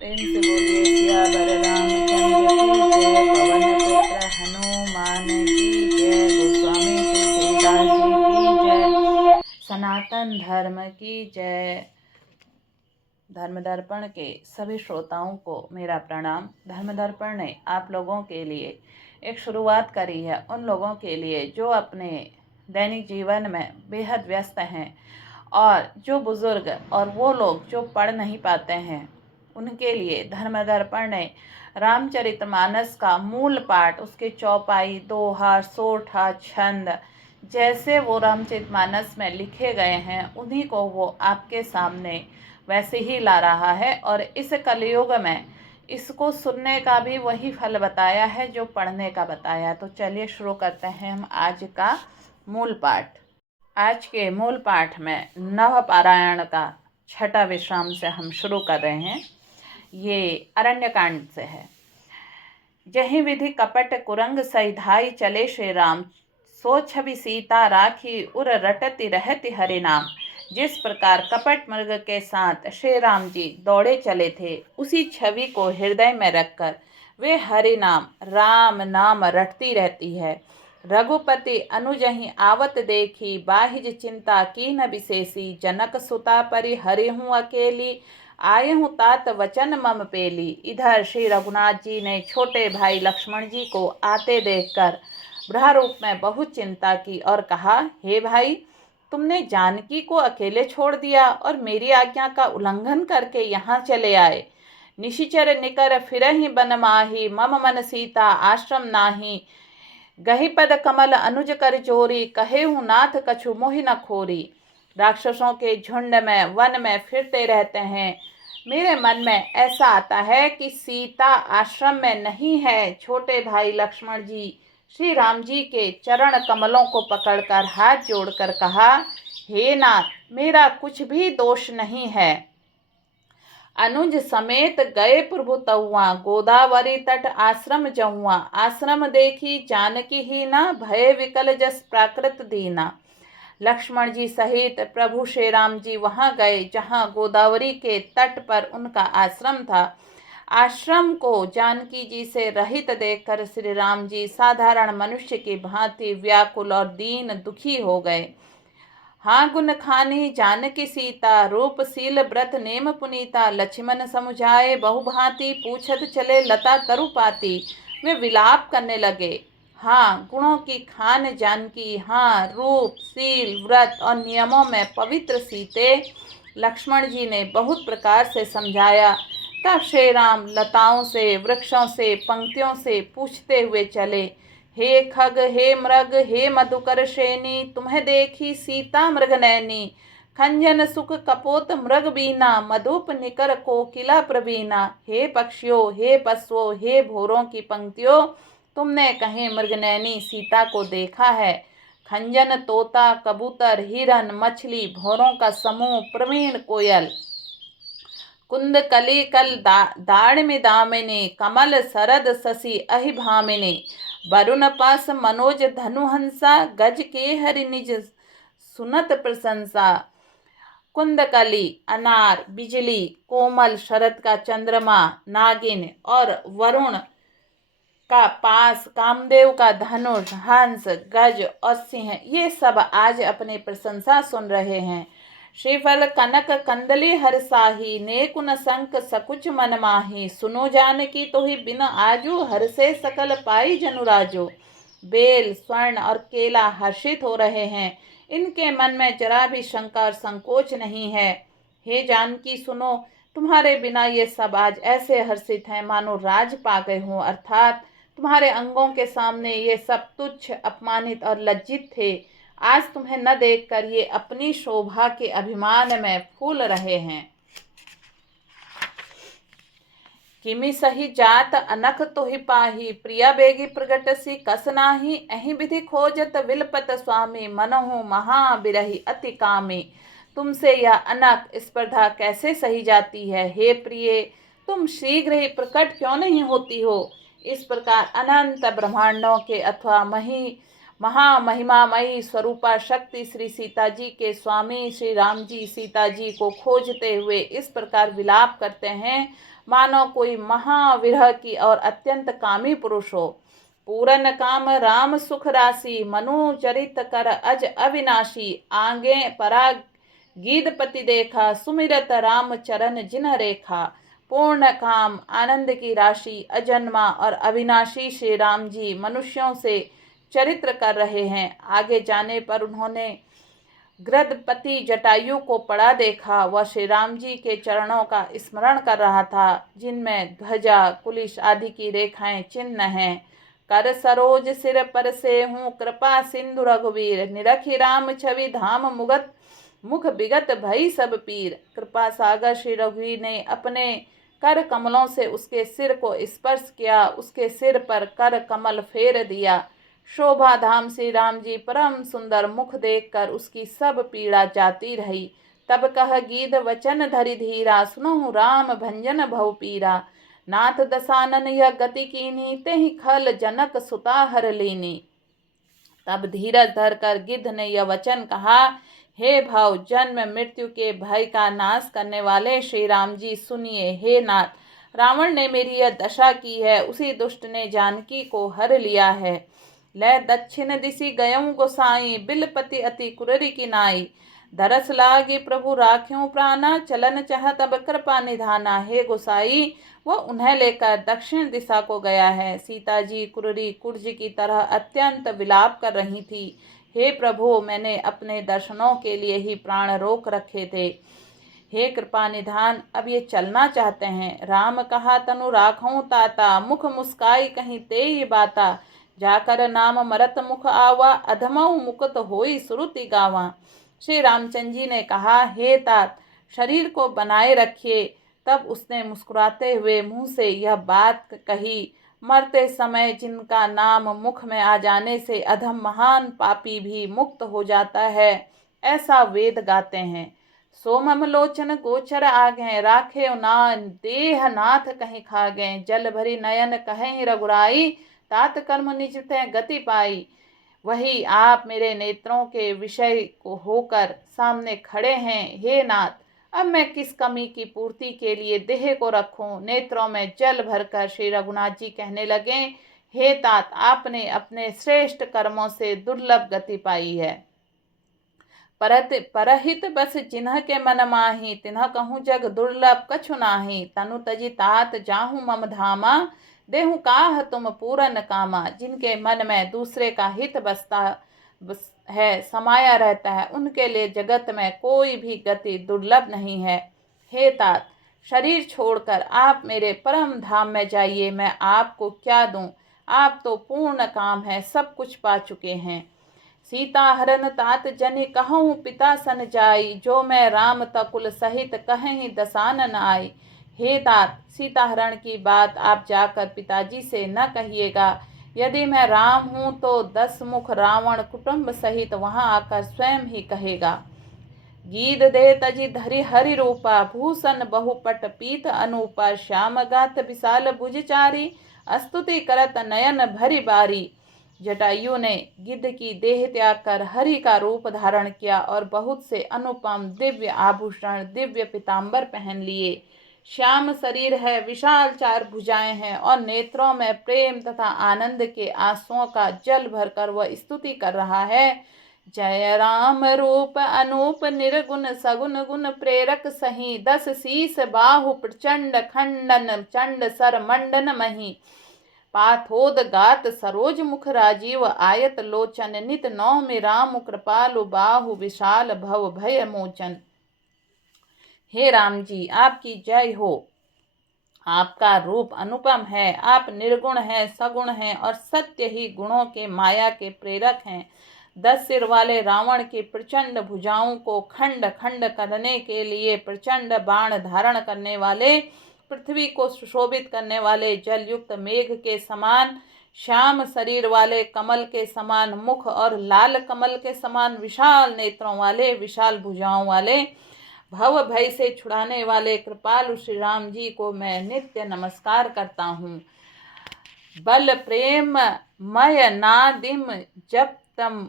प्रेम से बोलिए सियावर रामचंद्र की जय। पवन पुत्र हनुमान की जय। गोस्वामी तुलसीदास जी की जय। सनातन धर्म की जय। धर्म दर्पण के सभी श्रोताओं को मेरा प्रणाम। धर्म दर्पण ने आप लोगों के लिए एक शुरुआत करी है, उन लोगों के लिए जो अपने दैनिक जीवन में बेहद व्यस्त हैं और जो बुजुर्ग और वो लोग जो पढ़ नहीं पाते हैं, उनके लिए धर्म दर्पण ने रामचरितमानस का मूल पाठ, उसके चौपाई, दोहा, सोठा, छंद जैसे वो रामचरितमानस में लिखे गए हैं, उन्हीं को वो आपके सामने वैसे ही ला रहा है। और इस कलयुग में इसको सुनने का भी वही फल बताया है जो पढ़ने का बताया। तो चलिए शुरू करते हैं हम आज का मूल पाठ। आज के मूल पाठ में नव पारायण का छठा विश्राम से हम शुरू कर रहे हैं। ये अरण्यकांड से है। जहि विधि कपट कुरंग सहिधाई चले श्री राम, सो छवि सीता राखी उर रटति रहति हरि नाम। जिस प्रकार कपट मृग के साथ श्री राम जी दौड़े चले थे, उसी छवि को हृदय में रखकर वे हरि नाम राम नाम रटती रहती है। रघुपति अनुजहि आवत देखी, बाहिज चिंता कीन विशेषी। जनक सुता परि हरिहूँ अकेली, आए हूँ तात वचन मम पेली। इधर श्री रघुनाथ जी ने छोटे भाई लक्ष्मण जी को आते देखकर ब्रह्मरूप में बहुत चिंता की और कहा, हे भाई, तुमने जानकी को अकेले छोड़ दिया और मेरी आज्ञा का उल्लंघन करके यहाँ चले आए। निशिचर निकर फिरहि बन माही, मम मन सीता आश्रम नाही। गही पद कमल अनुज कर चोरी, कहे हूँ नाथ कछु मोहि न खोरी। राक्षसों के झुंड में वन में फिरते रहते हैं, मेरे मन में ऐसा आता है कि सीता आश्रम में नहीं है। छोटे भाई लक्ष्मण जी श्री राम जी के चरण कमलों को पकड़कर हाथ जोड़कर कहा, हे नाथ, मेरा कुछ भी दोष नहीं है। अनुज समेत गए प्रभु तउआ, गोदावरी तट आश्रम जउआ। आश्रम देखी जानकी ही ना, भय विकल जस प्राकृत दीना। लक्ष्मण जी सहित प्रभु श्री राम जी वहां गए जहां गोदावरी के तट पर उनका आश्रम था। आश्रम को जानकी जी से रहित देखकर श्री राम जी साधारण मनुष्य की भांति व्याकुल और दीन दुखी हो गए। हाँ गुण खानी जानकी सीता, रूपशील व्रत नेम पुनीता। लक्ष्मण समुझाए बहुभांति, पूछत चले लता तरुपाती। वे विलाप करने लगे। हाँ गुणों की खान जानकी, हाँ रूप शील व्रत और नियमों में पवित्र सीते। लक्ष्मण जी ने बहुत प्रकार से समझाया। तब श्री राम लताओं से, वृक्षों से, पंक्तियों से पूछते हुए चले, हे खग, हे मृग, हे मधुकर श्रेणी, तुम्हें देखी सीता मृग नैनी। खंजन सुख कपोत मृग बीना, मधुप निकर कोकिला प्रवीणा। हे पक्षियों, हे पशुओं, हे भोरों की पंक्तियों, तुमने कहीं मृगनैनी सीता को देखा है। खंजन तोता, कबूतर, हिरन, मछली, भौरों का समूह, प्रवीण कोयल, कुंद कली कल दाड़ में दामिनी, कमल सरद शशि अहि भामिनी। वरुण पास मनोज धनुहंसा, गज के हरि निज सुनत प्रशंसा। कुंदकली अनार, बिजली, कोमल शरद का चंद्रमा, नागिन और वरुण का पास, कामदेव का धनुष, हंस, गज और सिंह, ये सब आज अपनी प्रशंसा सुन रहे हैं। श्रीफल कनक कंदली हरसाही, नेकुन संक सकुच मन माही। सुनो जानकी तो ही बिन आजू, हर से सकल पाई जनुराजो। बेल, स्वर्ण और केला हर्षित हो रहे हैं, इनके मन में जरा भी शंका और संकोच नहीं है। हे जानकी सुनो, तुम्हारे बिना ये सब आज ऐसे हर्षित हैं मानो राज पा गए हों, अर्थात तुम्हारे अंगों के सामने ये सब तुच्छ, अपमानित और लज्जित थे। आज तुम्हें न देखकर ये अपनी शोभा के अभिमान में फूल रहे हैं। किमि सही जात अनख तोहि पाही, प्रिया बेगी प्रगट सी कस नाही। अहि विधि खोजत विलपत स्वामी, मनहु महा बिरही अति कामी। तुमसे यह अनख स्पर्धा कैसे सही जाती है। हे प्रिय, तुम शीघ्र ही प्रकट क्यों नहीं होती हो। इस प्रकार अनंत ब्रह्मांडों के अथवा महामहिमामयी स्वरूपा शक्ति श्री सीता जी के स्वामी श्री राम जी सीता जी को खोजते हुए इस प्रकार विलाप करते हैं। मानो कोई महाविरह की और अत्यंत कामी पुरुष हो। पूरन काम राम सुख राशि, मनु चरित कर अज अविनाशी। आगे पराग गीधपति देखा, सुमिरत राम चरण जिन रेखा। पूर्ण काम आनंद की राशि, अजन्मा और अविनाशी श्री राम जी मनुष्यों से चरित्र कर रहे हैं। आगे जाने पर उन्होंने गृधपति जटायु को पड़ा देखा। वह श्री राम जी के चरणों का स्मरण कर रहा था, जिनमें ध्वजा कुलिश आदि की रेखाएं चिन्ह हैं। कर सरोज सिर पर से हूँ, कृपा सिंधु रघुवीर। निरखी राम छवि धाम मुगत, मुख विगत भई सब पीर। कृपा सागर श्री रघुवीर ने अपने कर कमलों से उसके सिर को स्पर्श किया, उसके सिर पर कर कमल फेर दिया। शोभा धाम श्री राम जी परम सुंदर मुख देखकर उसकी सब पीड़ा जाती रही। तब कह गीध वचन धरि धीरा, सुनहु राम भंजन भव पीरा। नाथ दसानन यह गति कीनी, तेहि खल जनक सुता हर लीनी। तब धीरज धरकर गिद्ध ने यह वचन कहा, हे भाव जन्म मृत्यु के भय का नाश करने वाले श्री राम जी सुनिए। हे नाथ, रावण ने मेरी यह दशा की है, उसी दुष्ट ने जानकी को हर लिया है। लै दक्षिण दिशि गयऊँ गोसाई, बिलपति अति कुररी की नाई। दरस लागी प्रभु राख्यों प्राणा, चलन चाह तब कृपा निधाना। हे गोसाई, वह उन्हें लेकर दक्षिण दिशा को गया है। सीता जी कुररी कुर्ज की तरह अत्यंत विलाप कर रही थी। हे प्रभु, मैंने अपने दर्शनों के लिए ही प्राण रोक रखे थे। हे कृपा निधान, अब ये चलना चाहते हैं। राम कहा तनु राखूं ताता, मुख मुस्काई कहीं तेई बाता। जाकर नाम मरत मुख आवा, अधमऊ मुकुत होई सुरुति गावा। श्री रामचंद्र जी ने कहा, हे तात, शरीर को बनाए रखिए। तब उसने मुस्कुराते हुए मुंह से यह बात कही, मरते समय जिनका नाम मुख में आ जाने से अधम महान पापी भी मुक्त हो जाता है, ऐसा वेद गाते हैं। सोमम लोचन गोचर आगे, राखे ना देह नाथ कहीं खागे। जल भरी नयन कहीं रघुराई, तात कर्म निज ते गति पाई। वही आप मेरे नेत्रों के विषय को होकर सामने खड़े हैं। हे नाथ, अब मैं किस कमी की पूर्ति के लिए देह को रखूं। नेत्रों में जल भरकर श्री रघुनाथ जी कहने लगे, हे तात, आपने अपने श्रेष्ठ कर्मों से दुर्लभ गति पाई है। परहित बस जिन्ह के मन माही, तिन्ह कहूँ जग दुर्लभ कछु नाही। तनु तजि तात जाहू मम धामा, देहु काह तुम पूरन कामा। जिनके मन में दूसरे का हित बसता है, समाया रहता है, उनके लिए जगत में कोई भी गति दुर्लभ नहीं है। हे तात, शरीर छोड़कर आप मेरे परम धाम में जाइए। मैं आपको क्या दूं? आप तो पूर्ण काम है, सब कुछ पा चुके हैं। सीता हरन तात जनि कहूँ पिता सन जाई, जो मैं राम तकुल सहित कहीं दसानन आई। हे तात, सीता हरण की बात आप जाकर पिताजी से न कहिएगा। यदि मैं राम हूँ तो 10 मुख रावण कुटुंब सहित वहां आकर स्वयं ही कहेगा। गीध दे तजि धरि हरि रूपा, भूषण बहुपट पीत अनूपा। श्याम गात विशाल भुजचारी, स्तुति करत नयन भरी बारी। जटायु ने गिद्ध की देह त्याग कर हरि का रूप धारण किया और बहुत से अनुपम दिव्य आभूषण, दिव्य पीताम्बर पहन लिए। श्याम शरीर है, विशाल 4 भुजाएं हैं और नेत्रों में प्रेम तथा आनंद के आंसुओं का जल भरकर वह स्तुति कर रहा है। जय राम रूप अनूप निर्गुण, सगुन गुण प्रेरक सही। 10 शीस बाहु प्रचंड, खंडन चंड सर मंडन मही। पाथोद गात सरोज मुख राजीव, आयत लोचन नित नौमि राम। कृपालु बाहु विशाल, भव भय मोचन। हे राम जी, आपकी जय हो। आपका रूप अनुपम है। आप निर्गुण हैं, सगुण हैं और सत्य ही गुणों के माया के प्रेरक हैं। 10 सिर वाले रावण की प्रचंड भुजाओं को खंड खंड करने के लिए प्रचंड बाण धारण करने वाले, पृथ्वी को सुशोभित करने वाले, जलयुक्त मेघ के समान श्याम शरीर वाले, कमल के समान मुख और लाल कमल के समान विशाल नेत्रों वाले, विशाल भुजाओं वाले, भव भय से छुड़ाने वाले कृपालु श्री राम जी को मैं नित्य नमस्कार करता हूँ। बल प्रेम मय नादिम जप तम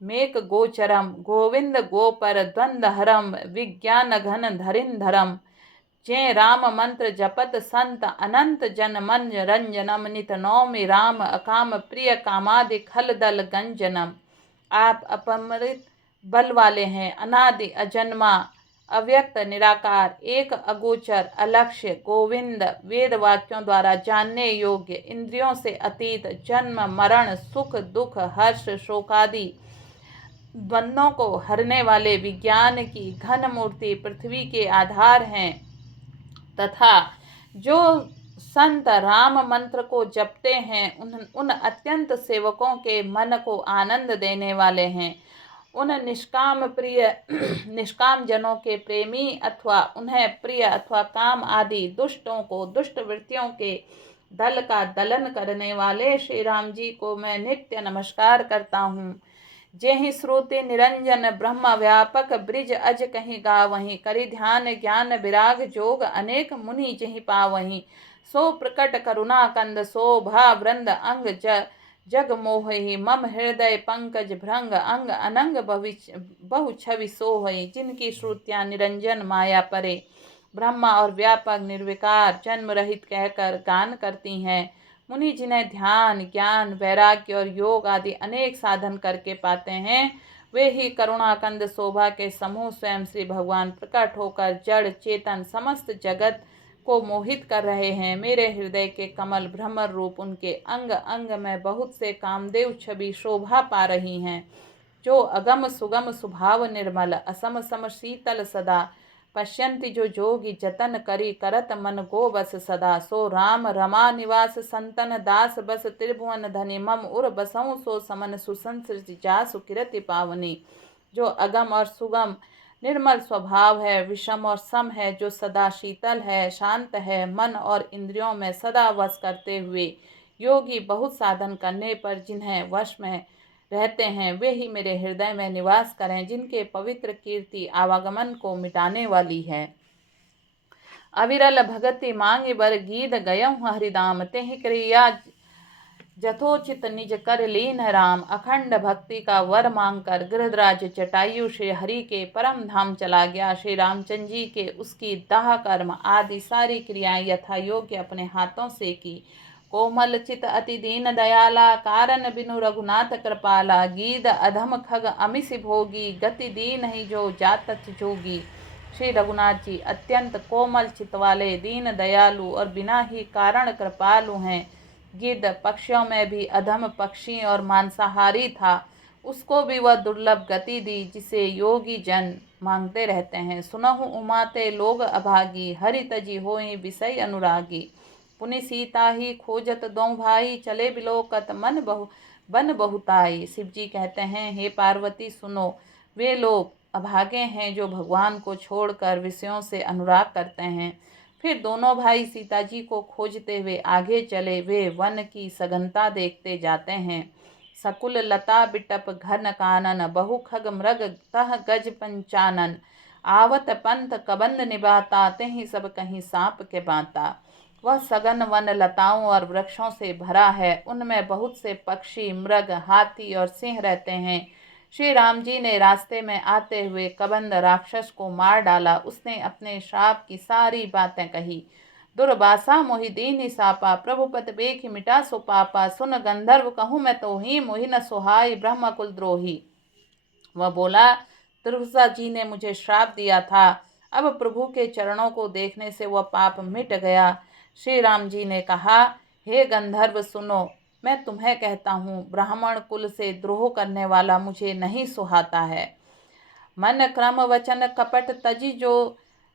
मेक गोचरम, गोविंद गोपर द्वंद हरम। विज्ञान घन धरिन धरम, जय राम मंत्र जपत संत अनंत जन मन रंजनम नित नौमि राम अकाम प्रिय कामादि खल दल गंजनम। आप अपमृत बल वाले हैं, अनादि अजन्मा अव्यक्त निराकार एक अगोचर अलक्ष्य गोविंद, वेद वाक्यों द्वारा जानने योग्य, इंद्रियों से अतीत, जन्म मरण सुख दुख हर्ष शोकादि द्वंद्वों को हरने वाले, विज्ञान की घन मूर्ति, पृथ्वी के आधार हैं तथा जो संत राम मंत्र को जपते हैं उन अत्यंत सेवकों के मन को आनंद देने वाले हैं। उन निष्काम जनों के प्रेमी अथवा उन्हें प्रिय अथवा काम आदि दुष्टों को, दुष्ट वृत्तियों के दल का दलन करने वाले श्री राम जी को मैं नित्य नमस्कार करता हूँ। जेहि श्रुति निरंजन ब्रह्म व्यापक ब्रिज अज कहीं गावहीं, करि ध्यान ज्ञान विराग जोग अनेक मुनि जेहि पावहीं। सो प्रकट करुणा कंद शोभा वृंद अंग जग मोहि, मम हृदय पंकज भृंग अंग अनंग बहु छवि सोहई। जिनकी श्रुतियाँ निरंजन माया परे, ब्रह्मा और व्यापक निर्विकार जन्म रहित कहकर गान करती हैं। मुनि जिन्हें ध्यान ज्ञान वैराग्य और योग आदि अनेक साधन करके पाते हैं, वे ही करुणाकंद शोभा के समूह स्वयं श्री भगवान प्रकट होकर जड़ चेतन समस्त जगत को मोहित कर रहे हैं। मेरे हृदय के कमल भ्रमर रूप उनके अंग अंग में बहुत से कामदेव छवि शोभा पा रही हैं। जो अगम सुगम सुभाव निर्मल असम सम शीतल सदा, पश्यन्ति जो जोगी जतन करी करत मन गो बस सदा। सो राम रमा निवास संतन दास बस, त्रिभुवन धनि मम उर बसऊँ सो समन सुसंसृति जासु किरति पावनी। जो अगम और सुगम निर्मल स्वभाव है, विषम और सम है, जो सदा शीतल है, शांत है, मन और इंद्रियों में सदा वश करते हुए योगी बहुत साधन करने पर जिन्हें वश में रहते हैं, वे ही मेरे हृदय में निवास करें। जिनके पवित्र कीर्ति आवागमन को मिटाने वाली है। अविरल भगति मांगे बर गीत गयऊँ हरिदाम, तेहि क्रिया जथोचित निज कर लीन राम। अखंड भक्ति का वर मांगकर गिरधराज जटायु श्री हरि के परम धाम चला गया। श्री रामचंद्र जी के उसकी दाह कर्म आदि सारी क्रियाएं यथा योग्य अपने हाथों से की। कोमल चित अति दीन दयाला, कारण बिनु रघुनाथ कृपाला। गीद अधम खग अमिस भोगी, गति दीन ही जो जातच जोगी। श्री रघुनाथ जी अत्यंत कोमल चित वाले, दीन दयालु और बिना ही कारण कृपालु हैं। गिद्ध पक्षियों में भी अधम पक्षी और मांसाहारी था, उसको भी वह दुर्लभ गति दी जिसे योगी जन मांगते रहते हैं। सुनहु उमाते लोग अभागी, हरि तजी होई विषय अनुरागी। पुनि सीता ही खोजत दो भाई, चले बिलोकत बन बहुताई। शिव जी कहते हैं, हे पार्वती सुनो, वे लोग अभागे हैं जो भगवान को छोड़कर विषयों से अनुराग करते हैं। फिर दोनों भाई सीता जी को खोजते हुए आगे चले। वे वन की सघनता देखते जाते हैं। सकुल लता बिटप घन कानन, बहु खग मृग तह गज पंचानन। आवत पंथ कबंद निभाता, तेहि सब कहीं सांप के बाता। वह सघन वन लताओं और वृक्षों से भरा है, उनमें बहुत से पक्षी मृग हाथी और सिंह रहते हैं। श्री राम जी ने रास्ते में आते हुए कबंद राक्षस को मार डाला। उसने अपने श्राप की सारी बातें कही। दुर्वासा मोहि दीन्हि सापा, प्रभु पद बेखि मिटा सो पापा। सुन गंधर्व कहूँ मैं तोहि, मोहि न सोहाई ब्रह्म कुल द्रोही। वह बोला, दुर्वासा जी ने मुझे श्राप दिया था, अब प्रभु के चरणों को देखने से वह पाप मिट गया। श्री राम जी ने कहा, हे गंधर्व सुनो, मैं तुम्हें कहता हूँ, ब्राह्मण कुल से द्रोह करने वाला मुझे नहीं सुहाता है। मन क्रम वचन कपट तजी जो,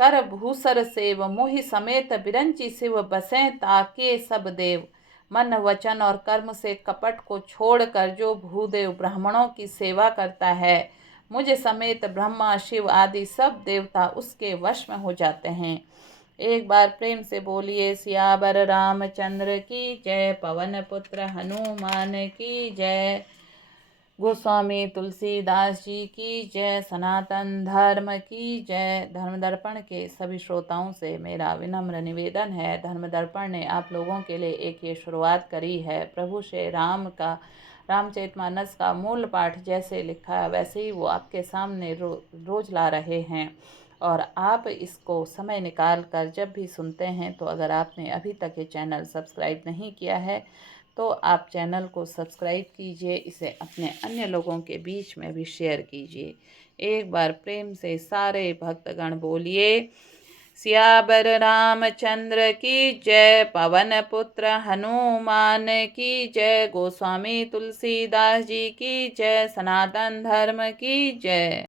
कर भूसर सेव। मोहि समेत बिरंची शिव, बसें ताके सब देव। मन वचन और कर्म से कपट को छोड़कर जो भूदेव ब्राह्मणों की सेवा करता है, मुझ समेत ब्रह्मा शिव आदि सब देवता उसके वश में हो जाते हैं। एक बार प्रेम से बोलिए, सियावर रामचंद्र की जय, पवन पुत्र हनुमान की जय, गोस्वामी तुलसीदास जी की जय, सनातन धर्म की जय। धर्म दर्पण के सभी श्रोताओं से मेरा विनम्र निवेदन है, धर्म दर्पण ने आप लोगों के लिए एक ये शुरुआत करी है। प्रभु श्री राम का रामचरितमानस का मूल पाठ जैसे लिखा है वैसे ही वो आपके सामने रोज ला रहे हैं। और आप इसको समय निकाल कर जब भी सुनते हैं तो अगर आपने अभी तक ये चैनल सब्सक्राइब नहीं किया है तो आप चैनल को सब्सक्राइब कीजिए, इसे अपने अन्य लोगों के बीच में भी शेयर कीजिए। एक बार प्रेम से सारे भक्तगण बोलिए, सियावर रामचंद्र की जय, पवन पुत्र हनुमान की जय, गोस्वामी तुलसीदास जी की जय, सनातन धर्म की जय।